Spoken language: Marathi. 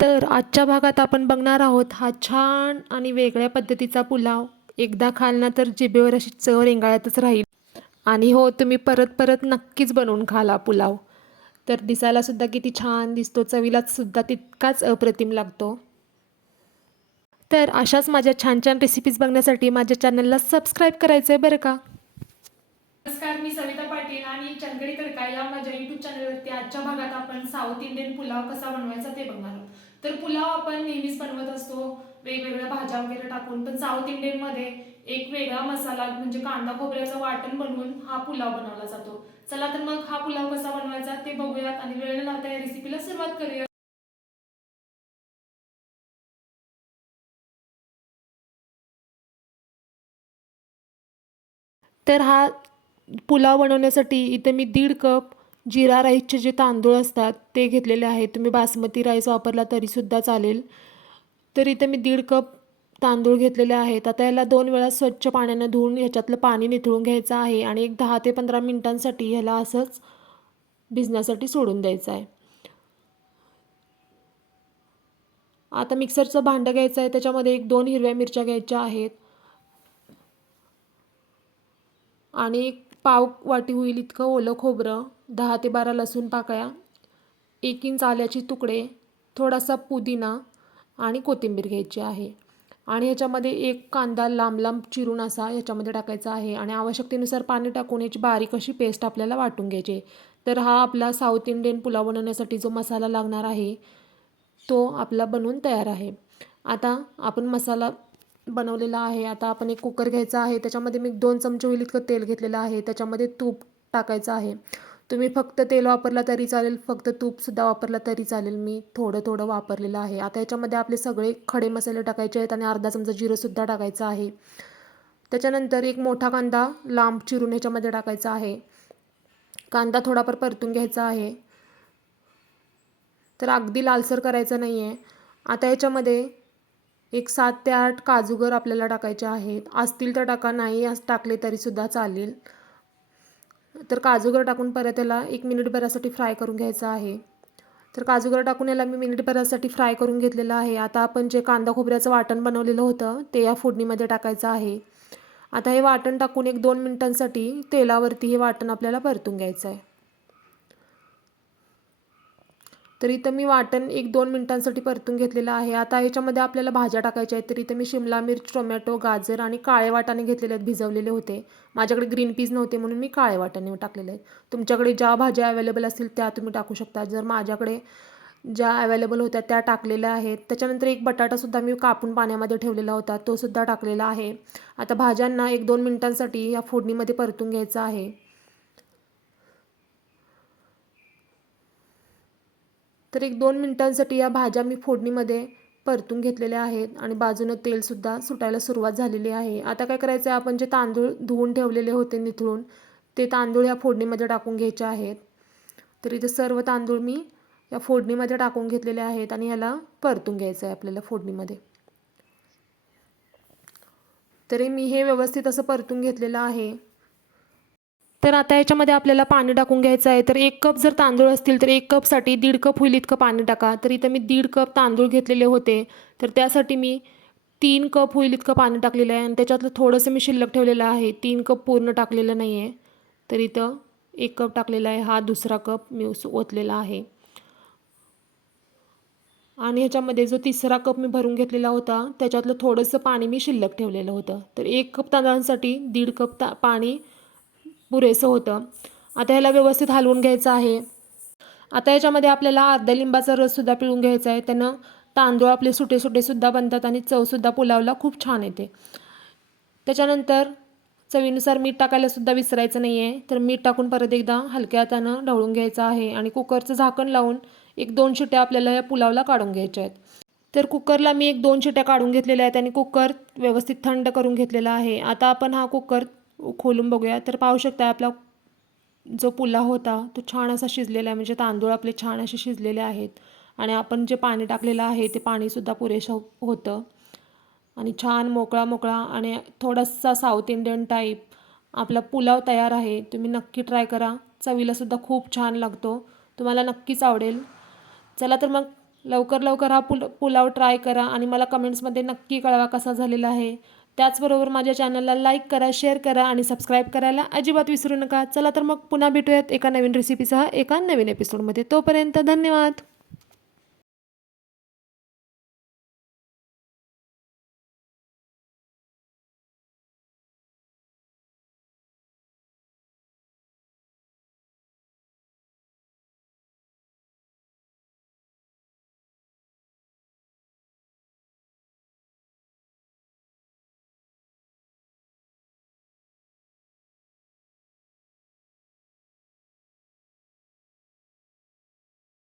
तर आजच्या भागात आपण बघणार आहोत हा छान आणि वेगळ्या पद्धतीचा पुलाव. एकदा खाल ना तर जिभेवर अशी चव रेंगाळतच राहील. आणि हो तुम्ही परत परत नक्कीच बनवून खाला पुलाव. तर दिसायला सुद्धा किती छान दिसतो चवीला सुद्धा तितकाच अप्रतिम लागतो. तर अशाच माझ्या छान छान रेसिपीज बघण्यासाठी माझ्या चॅनलला सबस्क्राईब करायचं आहे बरं का? नमस्कार मी सविता पाटील आणि चंदगडी तडका या माझ्या युट्यूब चॅनलवरती आजच्या भागात आपण साऊथ इंडियन पुलाव कसा बनवायचा ते बघणार आहोत. तर पुलाव आपण नेहमीच बनवत असतो. वेगवेगळ्या भाज्या वगैरे टाकून. पण साऊथ इंडियनमध्ये एक वेगळा मसाला म्हणजे कांदा खोबऱ्याचं वाटण बनवून हा पुलाव बनवला जातो. चला तर मग हा पुलाव कसा बनवायचा ते बघूयात आणि वेळ लावता या रेसिपीला सुरुवात करूया. तर हा पुलाव बनवण्यासाठी इथे मी दीड कप जिरा राईसचे जे तांदूळ असतात ते घेतलेले आहेत. तुम्ही बासमती राईस वापरला तरीसुद्धा चालेल. तर इथे मी दीड कप तांदूळ घेतलेले आहेत. आता याला दोन वेळा स्वच्छ पाण्यानं धुवून ह्याच्यातलं पाणी निथळून घ्यायचं आहे आणि एक दहा ते पंधरा मिनिटांसाठी ह्याला असंच भिजण्यासाठी सोडून द्यायचं आहे. आता मिक्सरचं भांडं घ्यायचं आहे. त्याच्यामध्ये एक दोन हिरव्या मिरच्या घ्यायच्या आहेत. आणि एक पाव वाटी होईल इतकं ओलं खोबरं. दहा ते बारा लसूण पाकळ्या एक इंच आल्याची तुकडे थोडासा पुदिना आणि कोथिंबीर घ्यायची आहे. आणि ह्याच्यामध्ये एक कांदा लांब लांब चिरून असा ह्याच्यामध्ये टाकायचा आहे. आणि आवश्यकतेनुसार पाणी टाकून याची बारीक अशी पेस्ट आपल्याला वाटून घ्यायची तर हा आपला साऊथ इंडियन पुलाव बनवण्यासाठी जो मसाला लागणार आहे तो आपला बनवून तयार आहे. आता आपण मसाला बनवलेला आहे. आता आपण एक कुकर घ्यायचा आहे. त्याच्यामध्ये मी दोन चमचे होईल इतकं तेल घेतलेलं आहे. त्याच्यामध्ये तूप टाकायचं आहे. तुम्ही फक्त तेल वापरला तरी चालेल फक्त तूपसुद्धा वापरला तरी चालेल. मी थोडं थोडं वापरलेलं आहे. आता याच्यामध्ये आपले सगळे खडे मसाले टाकायचे आहेत आणि अर्धा चमचा जिरंसुद्धा टाकायचं आहे. त्याच्यानंतर एक मोठा कांदा लांब चिरून ह्याच्यामध्ये टाकायचा आहे. कांदा थोडाफार परतून घ्यायचा आहे. तर अगदी लालसर करायचं नाही आहे आता याच्यामध्ये एक सात ते आठ काजूगर आपल्याला टाकायचे आहेत. असतील तर टाका नाही आज टाकले तरीसुद्धा चालेल. तर काजूगर टाकून परत याला एक मिनिटभरासाठी फ्राय करून घ्यायचं आहे. तर काजूगर टाकून याला मी मिनिटभरासाठी फ्राय करून घेतलेलं आहे. आता आपण जे कांदा खोबऱ्याचं वाटण बनवलेलं होतं ते या फोडणीमध्ये टाकायचं आहे. आता हे वाटण टाकून एक दोन मिनिटांसाठी तेलावरती हे वाटण आपल्याला परतून घ्यायचं आहे. तर इथं मी वाटण एक दोन मिनिटांसाठी परतून घेतलेलं आहे. आता याच्यामध्ये आपल्याला भाज्या टाकायच्या आहेत तर इथं मी शिमला मिर्च टोमॅटो गाजर आणि काळे वाटाणे घेतलेले आहेत भिजवलेले होते. माझ्याकडे ग्रीन पीज नव्हते म्हणून मी काळे वाटाणे टाकलेले आहेत. तुमच्याकडे ज्या भाज्या अवेलेबल असतील त्या तुम्ही टाकू शकता. जर माझ्याकडे ज्या अवेलेबल होत्या त्या टाकलेल्या आहेत. त्याच्यानंतर एक बटाटासुद्धा मी कापून पाण्यामध्ये ठेवलेला होता तोसुद्धा टाकलेला आहे. आता भाज्यांना एक दोन मिनिटांसाठी या फोडणीमध्ये परतून घ्यायचं आहे. तर एक दोन मिनटांसाठी या भाज्या मी फोडणीमध्ये परतून घेतलेल्या आहेत आणि बाजूनं तेलसुद्धा सुटायला सुरुवात झालेली आहे. आता काय करायचं आहे आपण जे तांदूळ धुवून ठेवलेले होते निथळून ते तांदूळ या फोडणीमध्ये टाकून घ्यायचे आहेत. तर इथे सर्व तांदूळ मी या फोडणीमध्ये टाकून घेतलेले आहेत आणि ह्याला परतून घ्यायचं आहे आपल्याला फोडणीमध्ये. तरी मी हे व्यवस्थित असं परतून घेतलेलं आहे. तर आता याच्यामध्ये आपल्याला पाणी टाकून घ्यायचं आहे. तर एक कप जर तांदूळ असतील तर एक कपसाठी दीड कप होईल इतकं पाणी टाका. तर इथं मी दीड कप तांदूळ घेतलेले होते. तर त्यासाठी मी तीन कप होईल इतकं पाणी टाकलेलं आहे. आणि त्याच्यातलं थोडंसं मी शिल्लक ठेवलेलं आहे. तीन कप पूर्ण टाकलेलं नाही आहे तर इथं एक कप टाकलेला आहे. हा दुसरा कप मी ओतलेला आहे. आणि ह्याच्यामध्ये जो तिसरा कप मी भरून घेतलेला होता त्याच्यातलं थोडंसं पाणी मी शिल्लक ठेवलेलं होतं. तर एक कप तांदळांसाठी दीड कप ता पाणी पुरेसं होतं. आता ह्याला व्यवस्थित हलवून घ्यायचं आहे. आता याच्यामध्ये आपल्याला अर्धा लिंबाचा रससुद्धा पिळून घ्यायचा आहे. त्यानं तांदूळ आपले सुटे सुटेसुद्धा बनतात आणि चवसुद्धा पुलावला खूप छान येते. त्याच्यानंतर चवीनुसार मीठ टाकायलासुद्धा विसरायचं नाही आहे तर मीठ टाकून परत एकदा हलक्या हातानं ढवळून घ्यायचं आहे आणि कुकरचं झाकण लावून एक दोन शिट्या आपल्याला या पुलावला काढून घ्यायच्या आहेत. तर कुकरला मी एक दोन शिट्या काढून घेतलेल्या आहेत आणि कुकर व्यवस्थित थंड करून घेतलेला आहे. आता आपण हा कुकर खोलून बघूया. तर पाहू शकता आपला जो पुलाव होता तो छान असा शिजलेला आहे. म्हणजे तांदूळ आपले छान असे शिजलेले आहेत. आणि आपण जे पाणी टाकलेलं आहे ते पाणीसुद्धा पुरेसं होतं. आणि छान मोकळा मोकळा आणि थोडासा साऊथ इंडियन टाईप आपला पुलाव तयार आहे. तुम्ही नक्की ट्राय करा. चवीलासुद्धा खूप छान लागतो. तुम्हाला नक्कीच आवडेल. चला तर मग लवकर लवकर हा पुल पुलाव ट्राय करा. आणि मला कमेंट्समध्ये नक्की कळवा कसा झालेला आहे. त्याचबरोबर माझ्या चॅनलला लाईक करा शेअर करा आणि सबस्क्राईब करायला अजिबात विसरू नका. चला तर मग पुन्हा भेटूयात एका नवीन रेसिपीसह एका नवीन एपिसोडमध्ये तोपर्यंत धन्यवाद.